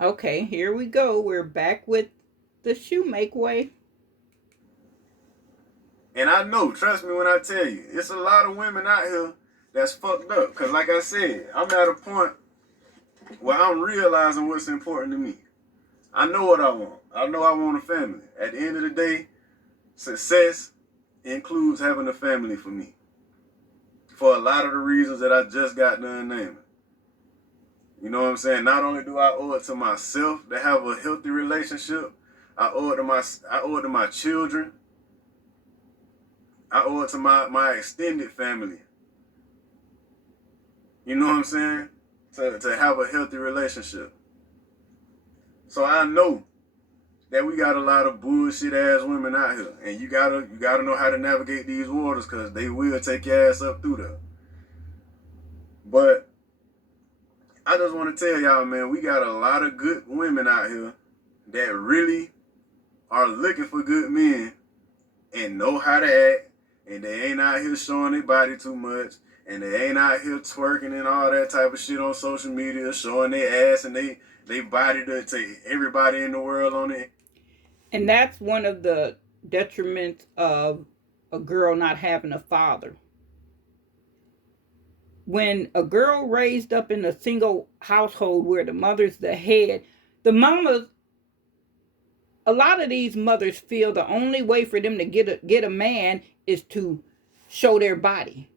Okay, here we go. We're back with the Shumake way. And I know, trust me when I tell you, it's a lot of women out here that's fucked up. Cause like I said, I'm at a point where I'm realizing what's important to me. I know what I want. I know I want a family. At the end of the day, success includes having a family for me. For a lot of the reasons that I just got done naming. You know what I'm saying? Not only do I owe it to myself to have a healthy relationship, I owe it to my children. I owe it to my extended family. You know what I'm saying? To have a healthy relationship. So I know that we got a lot of bullshit ass women out here, and you gotta know how to navigate these waters because they will take your ass up through there. But I just want to tell y'all, man, we got a lot of good women out here that really are looking for good men and know how to act, and they ain't out here showing their body too much, and they ain't out here twerking and all that type of shit on social media, showing their ass and they body to everybody in the world on it. And that's one of the detriments of a girl not having a father. When a girl raised up in a single household where the mother's the head, the mamas, a lot of these mothers feel the only way for them to get a man is to show their body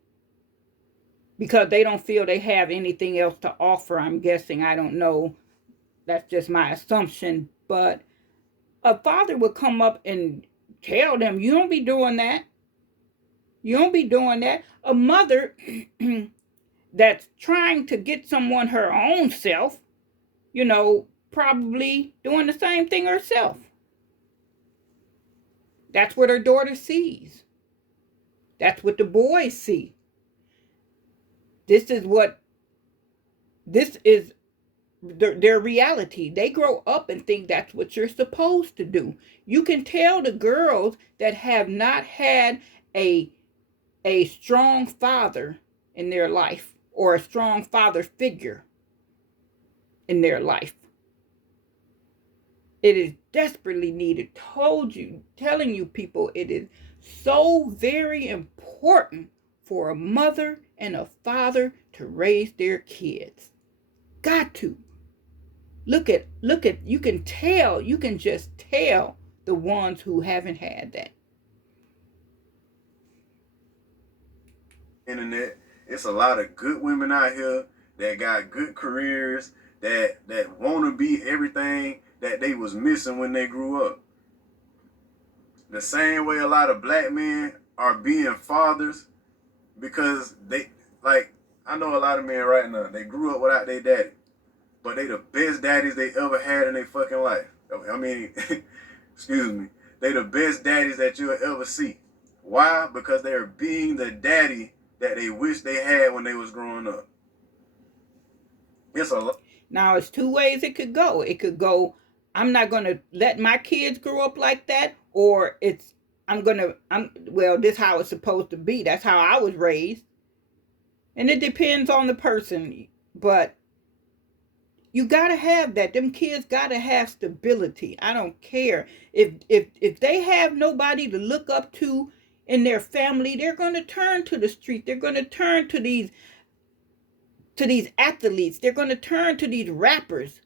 because they don't feel they have anything else to offer. I'm guessing, I don't know. That's just my assumption, but a father would come up and tell them, "You don't be doing that. You don't be doing that." A mother that's trying to get someone her own self, probably doing the same thing herself. That's what her daughter sees. That's what the boys see. This is what this is their reality. They grow up and think that's what you're supposed to do. You can tell the girls that have not had a a strong father in their life or a strong father figure in their life. It is desperately needed. Telling you people, it is so very important for a mother and a father to raise their kids. Got to. Look at, you can just tell the ones who haven't had that. Internet, it's a lot of good women out here that got good careers that want to be everything that they was missing when they grew up. The same way a lot of black men are being fathers because they like I know a lot of men right now, they grew up without their daddy, but they the best daddies they ever had in their fucking life. I mean, excuse me, they the best daddies that you'll ever see. Why? Because they're being the daddy that they wish they had when they was growing up. It's a Now, it's two ways it could go. It could go, I'm not going to let my kids grow up like that, or well, this is how it's supposed to be. That's how I was raised. And it depends on the person. But you got to have that. Them kids got to have stability. I don't care. If they have nobody to look up to in their family, they're going to turn to the street. They're going to turn to these athletes. They're going to turn to these rappers.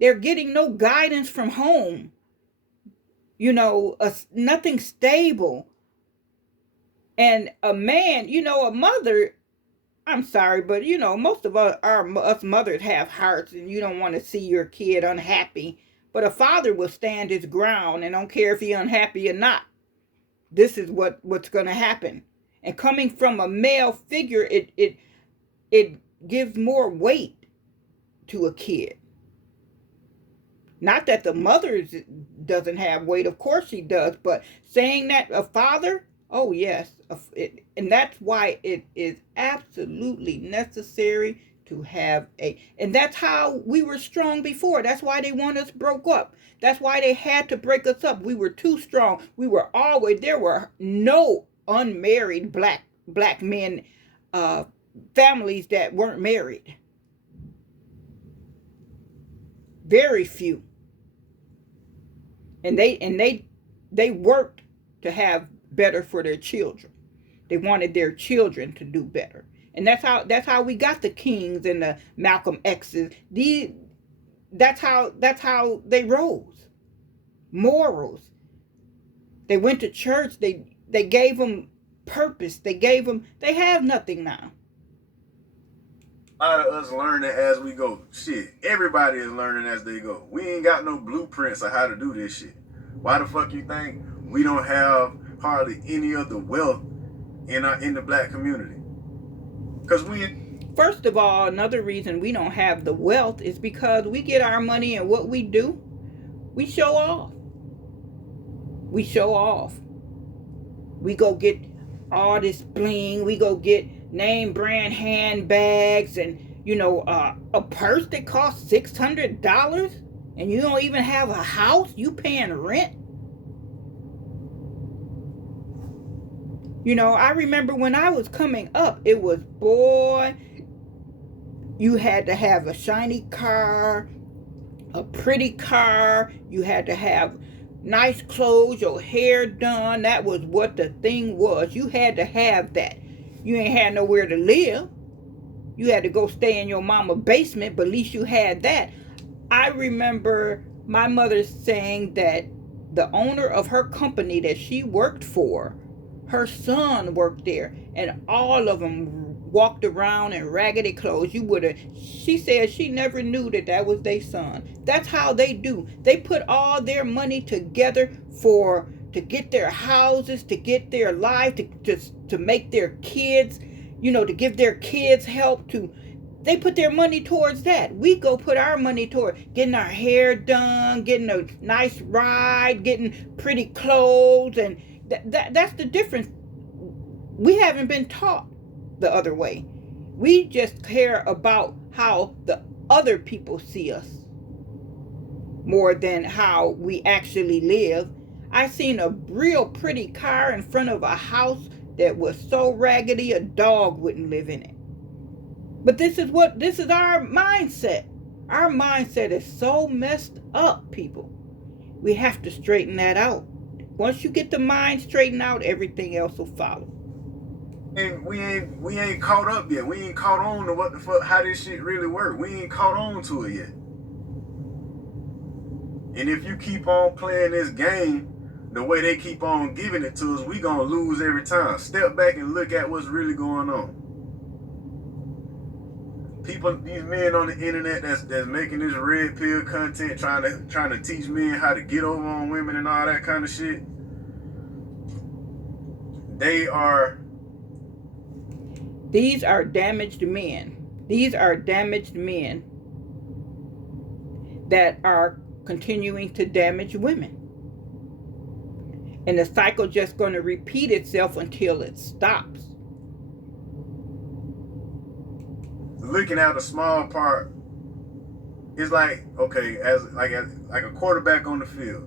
They're getting no guidance from home, nothing stable. And a man, a mother, I'm sorry, but most of us mothers have hearts, and you don't want to see your kid unhappy. But a father will stand his ground and don't care if he's unhappy or not. This is what's going to happen. And coming from a male figure, it gives more weight to a kid. Not that the mother doesn't have weight, of course she does, but saying that a father, oh yes, and that's why it is absolutely necessary to have and that's how we were strong before. That's why they want us broke up. That's why they had to break us up. We were too strong. There were no unmarried black men, uh, families that weren't married. very few. And they worked to have better for their children. They wanted their children to do better. And that's how we got the Kings and the Malcolm X's. That's how they rose. Morals. They went to church. They gave them purpose. They have nothing now. A lot of us learning as we go. Shit, everybody is learning as they go. We ain't got no blueprints of how to do this shit. Why the fuck you think we don't have hardly any of the wealth in the black community? Because First of all, another reason we don't have the wealth is because we get our money, and what we do, we show off. We show off. We go get all this bling. We go get name brand handbags and, a purse that costs $600, and you don't even have a house. You paying rent. I remember when I was coming up, it was, boy, you had to have a shiny car, a pretty car. You had to have nice clothes, your hair done. That was what the thing was. You had to have that. You ain't had nowhere to live. You had to go stay in your mama's basement, but at least you had that. I remember my mother saying that the owner of her company that she worked for, her son worked there, and all of them walked around in raggedy clothes. She said she never knew that was their son. That's how they do. They put all their money together to get their houses, to get their life, to make their kids, to give their kids help to. They put their money towards that. We go put our money toward getting our hair done, getting a nice ride, getting pretty clothes, and that's the difference. We haven't been taught the other way. We just care about how the other people see us more than how we actually live. I seen a real pretty car in front of a house that was so raggedy a dog wouldn't live in it. But this is our mindset. Our mindset is so messed up, people. We have to straighten that out. Once you get the mind straightened out, everything else will follow. And we ain't caught up yet. We ain't caught on to what the fuck, how this shit really work. We ain't caught on to it yet. And if you keep on playing this game the way they keep on giving it to us, we gonna lose every time. Step back and look at what's really going on. People, these men on the internet that's making this red pill content, trying to teach men how to get over on women and all that kind of shit. These are damaged men. These are damaged men that are continuing to damage women. And the cycle just going to repeat itself until it stops. Looking at a small part, it's like, okay, as a quarterback on the field.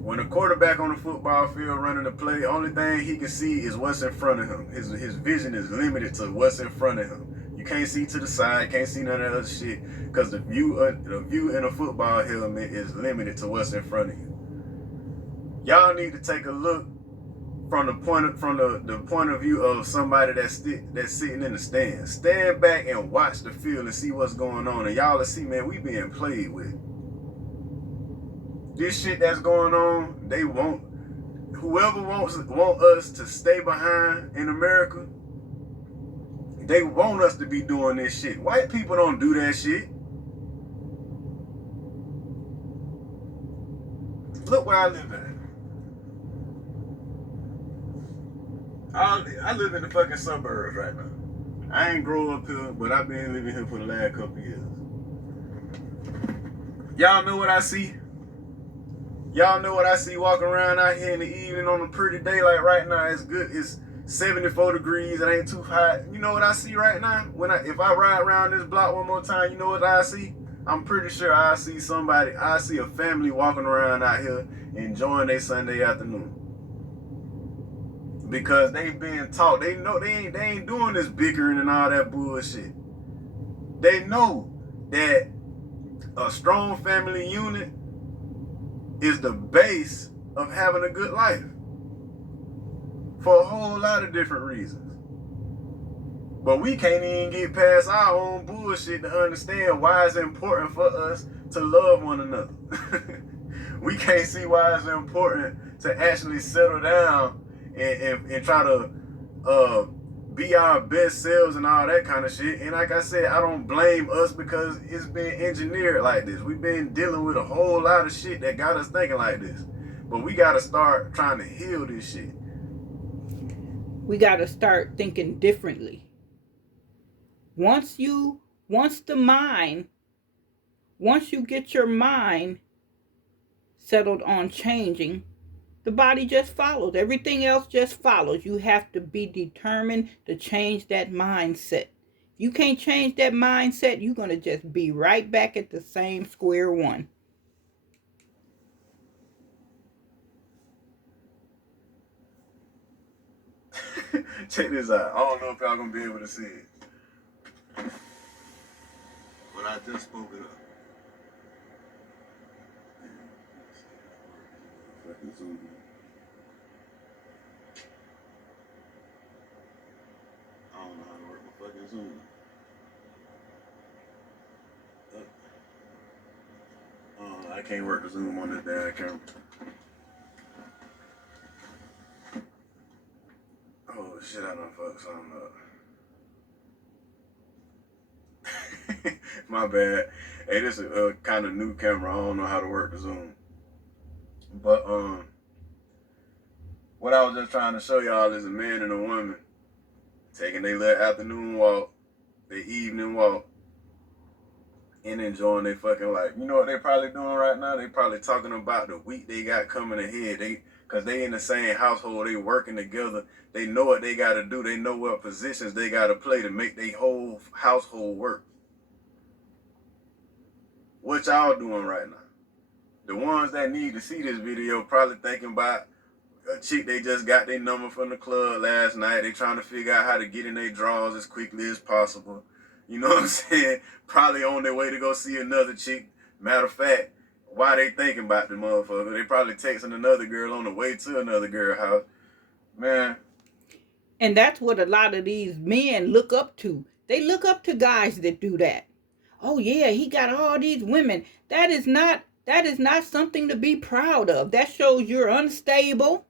When a quarterback on the football field running the play, the only thing he can see is what's in front of him. His vision is limited to what's in front of him. You can't see to the side, can't see none of that other shit, because the view in a football helmet is limited to what's in front of you. Y'all need to take a look from the point of view of somebody that's sitting in the stands. Stand back and watch the field and see what's going on, and y'all will see, man, we being played with. This shit that's going on, they won't. Whoever want us to stay behind in America, they want us to be doing this shit. White people don't do that shit. Look where I live at. I live in the fucking suburbs right now. I ain't grow up here, but I've been living here for the last couple years. Y'all know what I see? Y'all know what I see walking around out here in the evening on a pretty day like right now. It's good. It's 74 degrees. It ain't too hot. You know what I see right now? If I ride around this block one more time, you know what I see? I'm pretty sure I see a family walking around out here enjoying their Sunday afternoon. Because they've been taught. They know they ain't doing this bickering and all that bullshit. They know that a strong family unit is the base of having a good life for a whole lot of different reasons. But we can't even get past our own bullshit to understand why it's important for us to love one another. We can't see why it's important to actually settle down and try to be our best selves and all that kind of shit. And like I said, I don't blame us because it's been engineered like this. We've been dealing with a whole lot of shit that got us thinking like this. But we got to start trying to heal this shit. We got to start thinking differently. Once you get your mind settled on changing, the body just follows. Everything else just follows. You have to be determined to change that mindset. If you can't change that mindset, you're going to just be right back at the same square one. Check this out. I don't know if y'all going to be able to see it. But I just spoke it up. Zoom. I don't know how to work my fucking Zoom. I can't work the Zoom on this damn camera. Oh shit, I done fucked something up. My bad. Hey, this is a kind of new camera. I don't know how to work the Zoom. But what I was just trying to show y'all is a man and a woman taking their little afternoon walk, their evening walk, and enjoying their fucking life. You know what they probably doing right now? They probably talking about the week they got coming ahead. Cause they in the same household, they working together. They know what they gotta do. They know what positions they gotta play to make their whole household work. What y'all doing right now? The ones that need to see this video probably thinking about a chick they just got their number from the club last night. They trying to figure out how to get in their drawers as quickly as possible. You know what I'm saying? Probably on their way to go see another chick. Matter of fact, why they thinking about the motherfucker? They probably texting another girl on the way to another girl house. Man. And that's what a lot of these men look up to. They look up to guys that do that. Oh yeah, he got all these women. That is not something to be proud of. That shows you're unstable.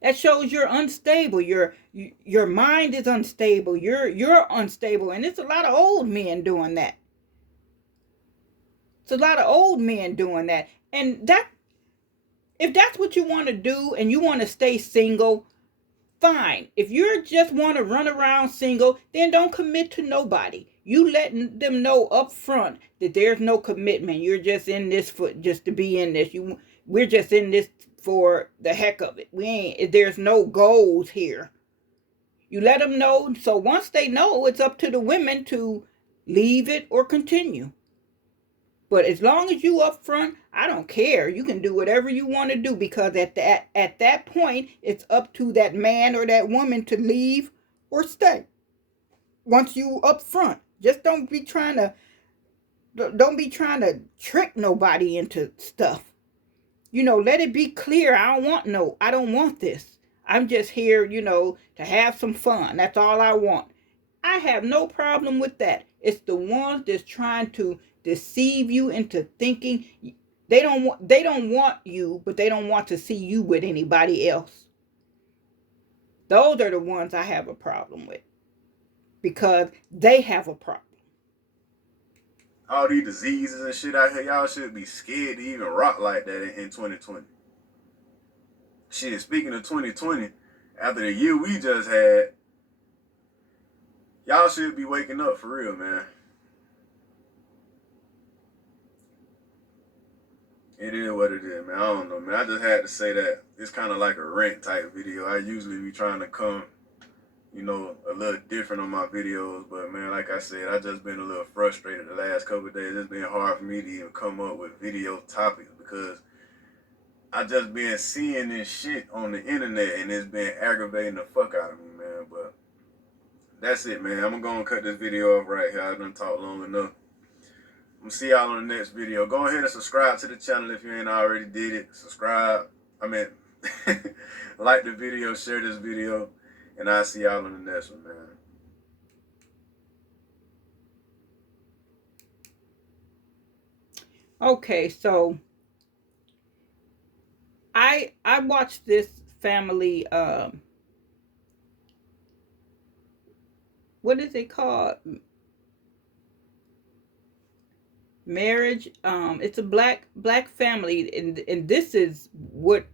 That shows you're unstable. Your mind is unstable. You're unstable, and it's a lot of old men doing that. It's a lot of old men doing that. And that, if that's what you want to do and you want to stay single, fine. If you just want to run around single, then don't commit to nobody. You letting them know up front that there's no commitment. You're just in this for just to be in this. We're just in this for the heck of it. There's no goals here. You let them know. So once they know, it's up to the women to leave it or continue. But as long as you up front, I don't care. You can do whatever you want to do, because at that point, it's up to that man or that woman to leave or stay. Once you up front, just don't be trying to trick nobody into stuff. Let it be clear. I don't want this. I'm just here, to have some fun. That's all I want. I have no problem with that. It's the ones that's trying to deceive you into thinking they don't want you, but they don't want to see you with anybody else. Those are the ones I have a problem with, because they have a problem. All these diseases and shit out here, y'all should be scared to even rock like that in 2020. Shit, speaking of 2020, after the year we just had, y'all should be waking up for real, man. It is what it is, man. I don't know, man. I just had to say that. It's kind of like a rant type video. I usually be trying to come, a little different on my videos. But, man, like I said, I just been a little frustrated the last couple of days. It's been hard for me to even come up with video topics, because I just been seeing this shit on the internet, and it's been aggravating the fuck out of me, man. But that's it, man. I'm going to cut this video off right here. I done talked long enough. I'm gonna see y'all on the next video. Go ahead and subscribe to the channel if you ain't already did it. Subscribe. I mean, like the video, share this video, and I'll see y'all on the next one, man. Okay, so I watched this family. What is it called? Marriage. It's a black family, and this is what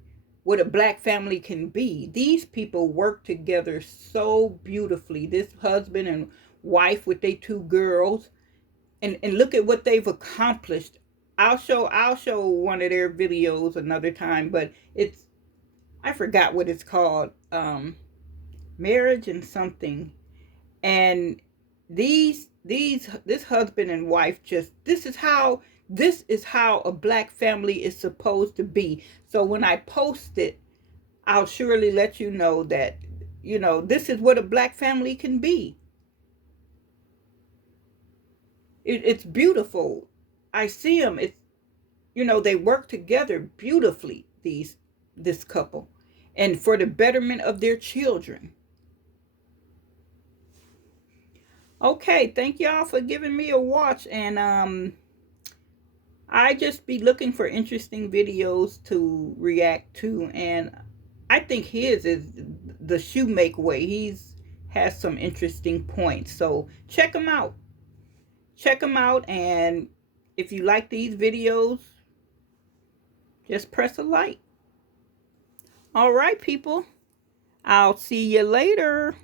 a black family can be. These people work together so beautifully. This husband and wife with their two girls, and look at what they've accomplished. I'll show one of their videos another time, but it's, I forgot what it's called. Marriage and something. And this husband and wife, just this is how a black family is supposed to be. So when I post it, I'll surely let you know that, this is what a black family can be. It's beautiful. I see them. It's, they work together beautifully, this couple, and for the betterment of their children. Okay, thank y'all for giving me a watch, and I just be looking for interesting videos to react to, and I think his is the Shumake way. He's has some interesting points, so check him out. Check him out, and if you like these videos, just press a like. All right, people. I'll see you later.